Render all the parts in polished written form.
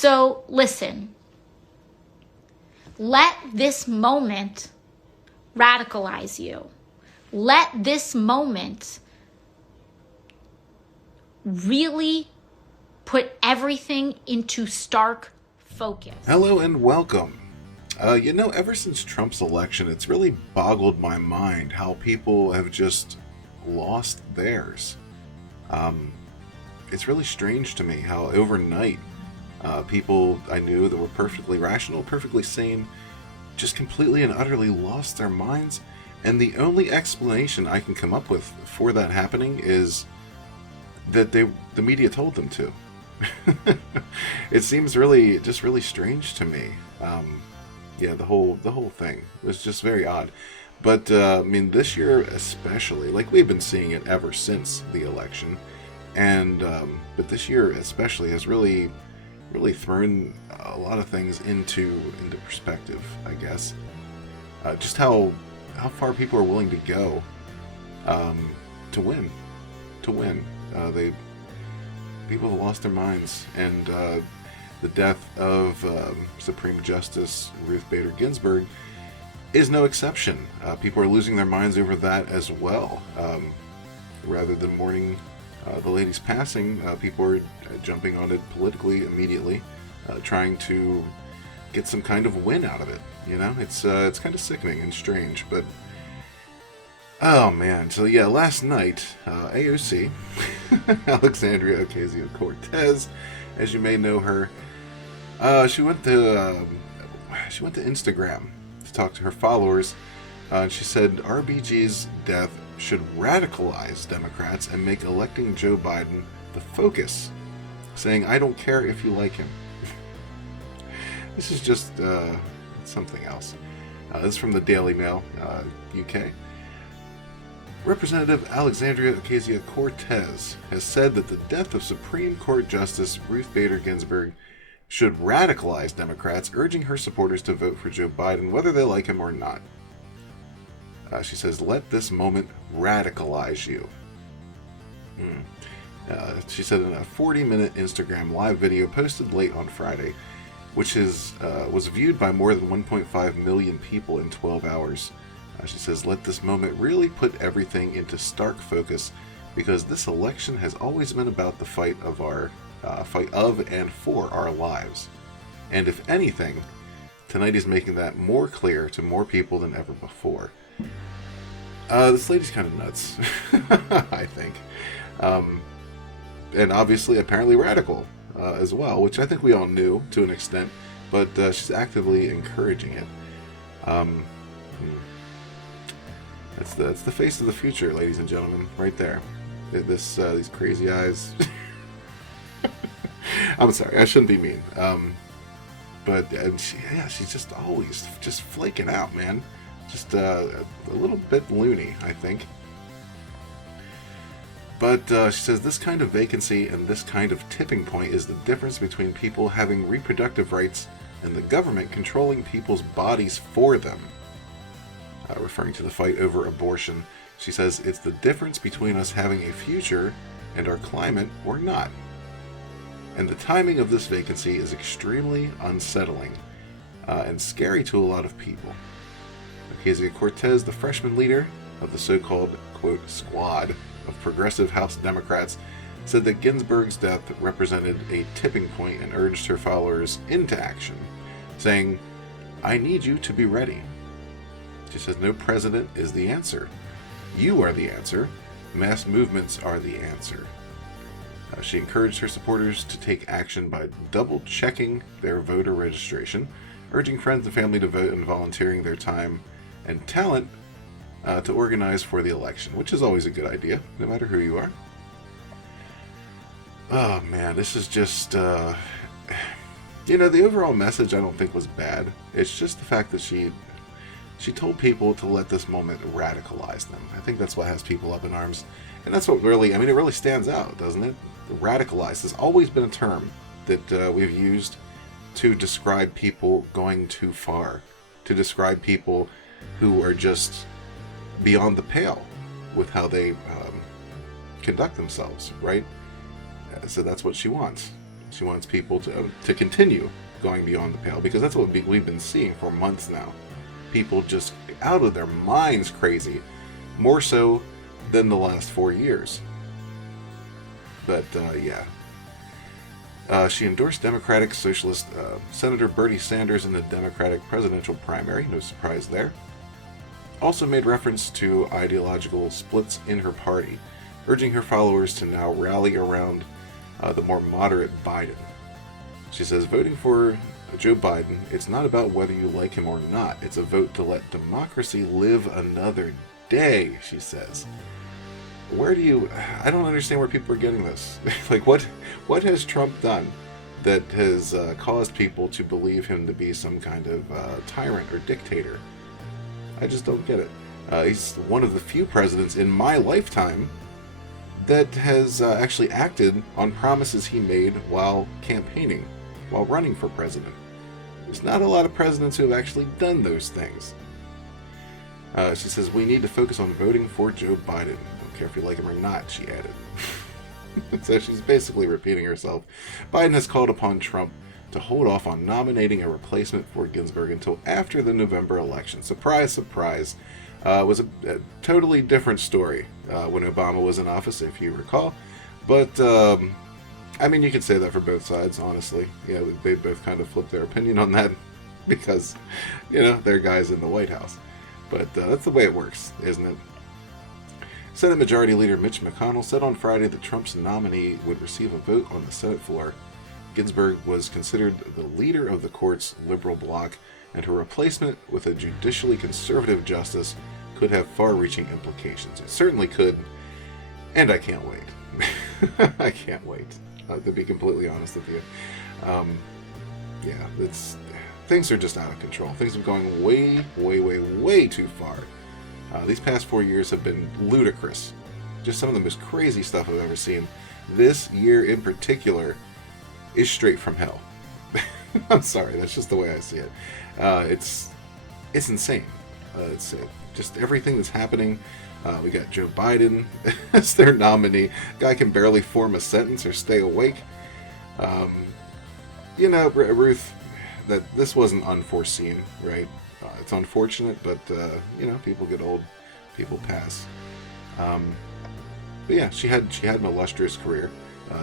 So listen, let this moment radicalize you. Let this moment really put everything into stark focus. Hello and welcome. Ever since Trump's election, it's really boggled my mind how people have just lost theirs. It's really strange to me how overnight people I knew that were perfectly rational, perfectly sane, just completely and utterly lost their minds. And the only explanation I can come up with for that happening is that the media told them to. It seems really strange to me. The whole thing was just very odd. But this year especially, like we've been seeing it ever since the election, and but this year especially has really thrown a lot of things into perspective, I guess. Just how far people are willing to go to win. People have lost their minds, and the death of Supreme Justice Ruth Bader-Ginsburg is no exception. People are losing their minds over that as well. Rather than mourning the lady's passing, people are jumping on it politically immediately, trying to get some kind of win out of it. It's kind of sickening and strange, but oh man. So yeah, last night, AOC, Alexandria Ocasio-Cortez, as you may know her, she went to Instagram to talk to her followers, and she said RBG's death should radicalize Democrats and make electing Joe Biden the focus, saying, "I don't care if you like him." This is just something else. This is from the Daily Mail, UK. Representative Alexandria Ocasio-Cortez has said that the death of Supreme Court Justice Ruth Bader Ginsburg should radicalize Democrats, urging her supporters to vote for Joe Biden, whether they like him or not. She says, "Let this moment radicalize you." She said in a 40-minute Instagram live video posted late on Friday, which was viewed by more than 1.5 million people in 12 hours. She says, "Let this moment really put everything into stark focus, because this election has always been about the fight of and for our lives. And if anything, tonight is making that more clear to more people than ever before." This lady's kind of nuts, I think. And obviously, apparently radical as well, which I think we all knew to an extent, but she's actively encouraging it. That's the face of the future, ladies and gentlemen, right there. These crazy eyes. I'm sorry, I shouldn't be mean. She's just always just flaking out, man. Just a little bit loony, I think. But she says this kind of vacancy and this kind of tipping point is the difference between people having reproductive rights and the government controlling people's bodies for them. Referring to the fight over abortion, she says it's the difference between us having a future and our climate or not. And the timing of this vacancy is extremely unsettling and scary to a lot of people. Ocasio-Cortez, the freshman leader of the so-called, quote, squad of progressive House Democrats, said that Ginsburg's death represented a tipping point and urged her followers into action, saying, "I need you to be ready." She says no president is the answer. You are the answer. Mass movements are the answer. She encouraged her supporters to take action by double-checking their voter registration, urging friends and family to vote and volunteering their time and talent to organize for the election, which is always a good idea, no matter who you are. Oh man, this is just, the overall message I don't think was bad. It's just the fact that she told people to let this moment radicalize them. I think that's what has people up in arms. And that's what really, it really stands out, doesn't it? Radicalize has always been a term that we've used to describe people going too far, to describe people who are just beyond the pale with how they conduct themselves, right? So that's what she wants. She wants people to continue going beyond the pale, because that's what we've been seeing for months now. People just out of their minds crazy, more so than the last 4 years. But yeah. She endorsed Democratic Socialist Senator Bernie Sanders in the Democratic presidential primary, no surprise there. Also made reference to ideological splits in her party, urging her followers to now rally around the more moderate Biden. She says, voting for Joe Biden, it's not about whether you like him or not. It's a vote to let democracy live another day, she says. I don't understand where people are getting this. Like, what has Trump done that has caused people to believe him to be some kind of tyrant or dictator? I just don't get it. He's one of the few presidents in my lifetime that has actually acted on promises he made while campaigning, while running for president. There's not a lot of presidents who have actually done those things. She says, we need to focus on voting for Joe Biden. Don't care if you like him or not, she added. So she's basically repeating herself. Biden has called upon Trump to hold off on nominating a replacement for Ginsburg until after the November election. Surprise, surprise. It was a totally different story when Obama was in office, if you recall. But, I mean, you could say that for both sides, honestly. Yeah, they both kind of flipped their opinion on that because, they're guys in the White House. But that's the way it works, isn't it? Senate Majority Leader Mitch McConnell said on Friday that Trump's nominee would receive a vote on the Senate floor. Ginsburg was considered the leader of the court's liberal bloc, and her replacement with a judicially conservative justice could have far-reaching implications. It certainly could, and I can't wait. I can't wait, to be completely honest with you. Yeah, things are just out of control. Things are going way, way, way, way too far. These past 4 years have been ludicrous. Just some of the most crazy stuff I've ever seen. This year in particular is straight from hell. I'm sorry, that's just the way I see it. It's insane. It's just everything that's happening. We got Joe Biden as their nominee. Guy can barely form a sentence or stay awake. Ruth, that this wasn't unforeseen, right? It's unfortunate, but people get old, people pass. But yeah, she had an illustrious career.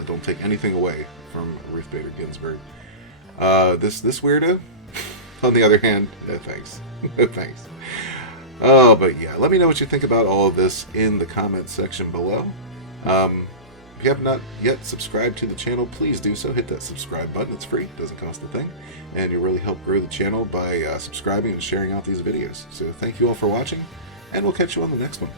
Don't take anything away from Ruth Bader-Ginsburg. This weirdo, on the other hand, no thanks. No thanks. Oh, but yeah, let me know what you think about all of this in the comment section below. If you have not yet subscribed to the channel, please do so. Hit that subscribe button. It's free. It doesn't cost a thing. And you really help grow the channel by subscribing and sharing out these videos. So thank you all for watching, and we'll catch you on the next one.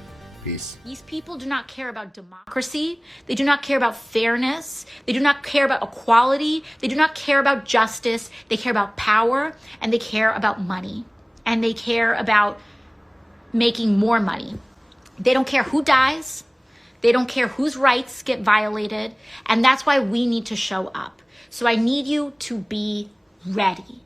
Peace. These people do not care about democracy. They do not care about fairness. They do not care about equality. They do not care about justice. They care about power, and they care about money. And they care about making more money. They don't care who dies. They don't care whose rights get violated. And that's why we need to show up. So I need you to be ready.